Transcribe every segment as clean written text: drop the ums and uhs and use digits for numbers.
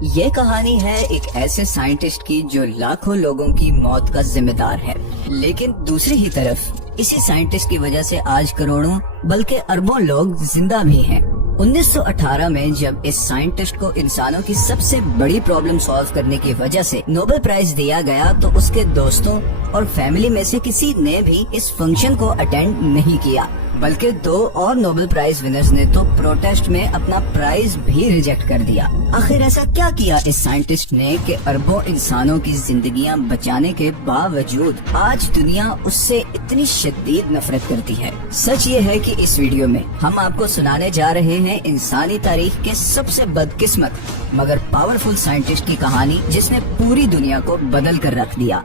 یہ کہانی ہے ایک ایسے سائنٹسٹ کی جو لاکھوں لوگوں کی موت کا ذمہ دار ہے، لیکن دوسری ہی طرف اسی سائنٹسٹ کی وجہ سے آج کروڑوں بلکہ اربوں لوگ زندہ بھی ہیں۔ 1918 میں جب اس سائنٹسٹ کو انسانوں کی سب سے بڑی پرابلم سالو کرنے کی وجہ سے نوبل پرائز دیا گیا تو اس کے دوستوں اور فیملی میں سے کسی نے بھی اس فنکشن کو اٹینڈ نہیں کیا، بلکہ 2 اور نوبل پرائز ونرز نے تو پروٹیسٹ میں اپنا پرائز بھی ریجیکٹ کر دیا۔ آخر ایسا کیا کیا اس سائنٹسٹ نے کہ اربوں انسانوں کی زندگیاں بچانے کے باوجود آج دنیا اس سے اتنی شدید نفرت کرتی ہے؟ سچ یہ ہے کہ اس ویڈیو میں ہم آپ کو سنانے جا رہے ہیں انسانی تاریخ کے سب سے بدقسمت مگر پاورفل سائنٹسٹ کی کہانی، جس نے پوری دنیا کو بدل کر رکھ دیا۔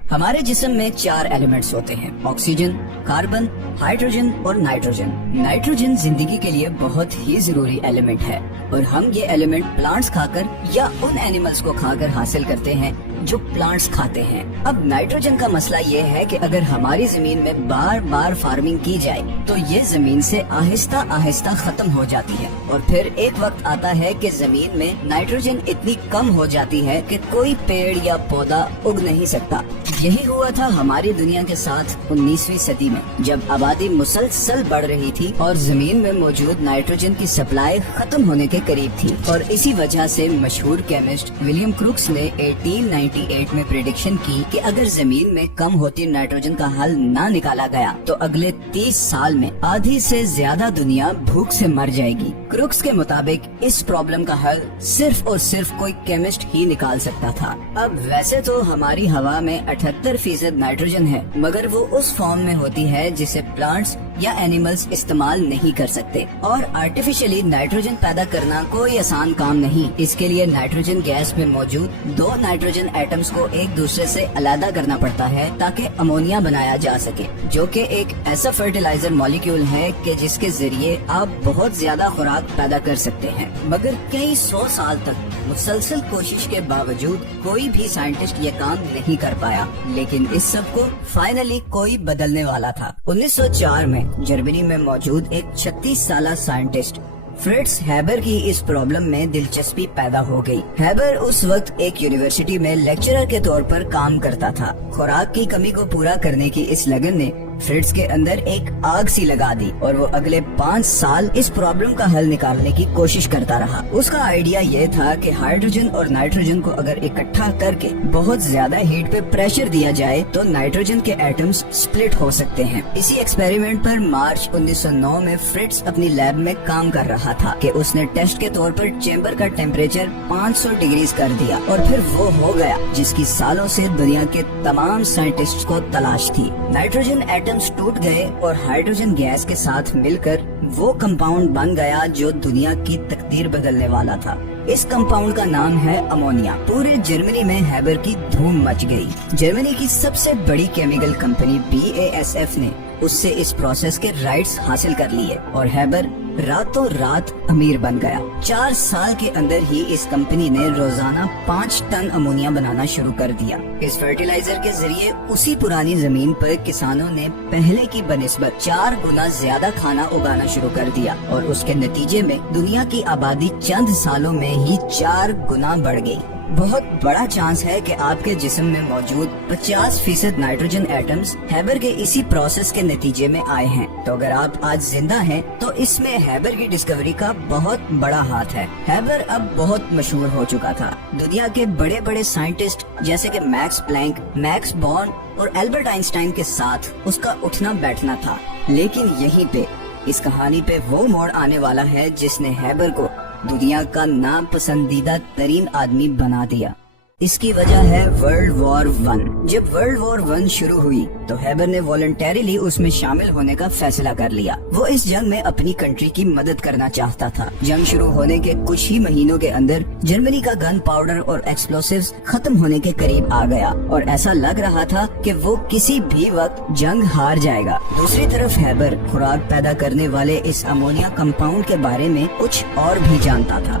ہمارے جسم میں 4 ایلیمنٹس ہوتے ہیں: آکسیجن، کاربن، ہائیڈروجن اور نائٹروجن۔ نائٹروجن زندگی کے لیے بہت ہی ضروری ایلیمنٹ ہے اور ہم یہ ایلیمنٹ پلانٹس کھا کر یا ان اینیملز کو کھا کر حاصل کرتے ہیں جو پلانٹس کھاتے ہیں۔ اب نائٹروجن کا مسئلہ یہ ہے کہ اگر ہماری زمین میں بار بار فارمنگ کی جائے تو یہ زمین سے آہستہ آہستہ ختم ہو جاتی ہے اور پھر ایک وقت آتا ہے کہ زمین میں نائٹروجن اتنی کم ہو جاتی ہے کہ کوئی پیڑ یا پودا اگ نہیں سکتا۔ یہی ہوا تھا ہماری دنیا کے ساتھ 19ویں صدی میں، جب آبادی مسلسل بڑھ رہی تھی اور زمین میں موجود نائٹروجن کی سپلائی ختم ہونے کے قریب تھی، اور اسی وجہ سے مشہور کیمسٹ ولیم کروکس نے 1898 میں پریڈکشن کی کہ اگر زمین میں کم ہوتی نائٹروجن کا حل نہ نکالا گیا تو اگلے 30 سال میں آدھی سے زیادہ دنیا بھوک سے مر جائے گی۔ کروکس کے مطابق اس پرابلم کا حل صرف اور صرف کوئی کیمسٹ ہی نکال سکتا تھا۔ اب ویسے تو ہماری ہوا میں 78% نائٹروجن ہے، مگر وہ اس فارم میں ہوتی ہے جسے پلانٹس یا اینیملز استعمال نہیں کر سکتے، اور آرٹیفیشلی نائٹروجن پیدا کرنا کوئی آسان کام نہیں۔ اس کے لیے نائٹروجن گیس میں موجود 2 نائٹروجن ایٹمز کو ایک دوسرے سے علیحدہ کرنا پڑتا ہے تاکہ امونیا بنایا جا سکے، جو کہ ایک ایسا فرٹیلائزر مالیکیول ہے کہ جس کے ذریعے آپ بہت زیادہ خوراک پیدا کر سکتے ہیں۔ مگر کئی 100 سال تک مسلسل کوشش کے باوجود کوئی بھی سائنٹسٹ یہ کام نہیں کر پایا، لیکن اس سب کو فائنلی کوئی بدلنے والا تھا۔ 1904 میں جرمنی میں موجود ایک 36 سالہ سائنٹسٹ فرٹز ہیبر کی اس پرابلم میں دلچسپی پیدا ہو گئی۔ ہیبر اس وقت ایک یونیورسٹی میں لیکچرر کے طور پر کام کرتا تھا۔ خوراک کی کمی کو پورا کرنے کی اس لگن نے فرٹز کے اندر ایک آگ سی لگا دی اور وہ اگلے 5 سال اس پرابلم کا حل نکالنے کی کوشش کرتا رہا۔ اس کا آئیڈیا یہ تھا کہ ہائیڈروجن اور نائٹروجن کو اگر اکٹھا کر کے بہت زیادہ ہیٹ پہ پریشر دیا جائے تو نائٹروجن کے ایٹمز سپلٹ ہو سکتے ہیں۔ اسی ایکسپیریمنٹ پر مارچ 1909 میں فرٹز اپنی لیب میں کام کر رہا تھا کہ اس نے ٹیسٹ کے طور پر چیمبر کا ٹیمپریچر 500 ڈگریز کر دیا، اور پھر وہ ہو گیا جس کی سالوں سے دنیا کے تمام سائنٹسٹ کو تلاش تھی۔ نائٹروجن ایٹمز ٹوٹ گئے اور ہائیڈروجن گیس کے ساتھ مل کر وہ کمپاؤنڈ بن گیا جو دنیا کی تقدیر بدلنے والا تھا۔ اس کمپاؤنڈ کا نام ہے امونیا۔ پورے جرمنی میں ہیبر کی دھوم مچ گئی۔ جرمنی کی سب سے بڑی کیمیکل کمپنی BASF نے اس سے اس پروسیس کے رائٹس حاصل کر لیے اور ہیبر راتوں رات امیر بن گیا۔ 4 سال کے اندر ہی اس کمپنی نے روزانہ 5 ٹن امونیا بنانا شروع کر دیا۔ اس فرٹیلائزر کے ذریعے اسی پرانی زمین پر کسانوں نے پہلے کی بنسبت 4 گنا زیادہ کھانا اگانا شروع کر دیا، اور اس کے نتیجے میں دنیا کی آبادی چند سالوں میں ہی 4 گنا بڑھ گئی۔ بہت بڑا چانس ہے کہ آپ کے جسم میں موجود 50% نائٹروجن ایٹمز ہیبر کے اسی پروسیس کے نتیجے میں آئے ہیں۔ تو اگر آپ آج زندہ ہیں تو اس میں ہیبر کی ڈسکوری کا بہت بڑا ہاتھ ہے۔ ہیبر اب بہت مشہور ہو چکا تھا۔ دنیا کے بڑے بڑے سائنٹسٹ جیسے کہ میکس پلانک، میکس بورن اور البرٹ آئنسٹائن کے ساتھ اس کا اٹھنا بیٹھنا تھا، لیکن یہیں پہ اس کہانی پہ وہ موڑ آنے والا ہے جس نے ہیبر کو دنیا کا ناپسندیدہ ترین آدمی بنا دیا۔ اس کی وجہ ہے ورلڈ وار 1۔ جب ورلڈ وار 1 شروع ہوئی تو ہیبر نے والنٹیریلی اس میں شامل ہونے کا فیصلہ کر لیا۔ وہ اس جنگ میں اپنی کنٹری کی مدد کرنا چاہتا تھا۔ جنگ شروع ہونے کے کچھ ہی مہینوں کے اندر جرمنی کا گن پاؤڈر اور ایکسپلوسیوز ختم ہونے کے قریب آ گیا اور ایسا لگ رہا تھا کہ وہ کسی بھی وقت جنگ ہار جائے گا۔ دوسری طرف ہیبر خوراک پیدا کرنے والے اس امونیا کمپاؤنڈ کے بارے میں کچھ اور بھی جانتا تھا۔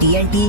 TNT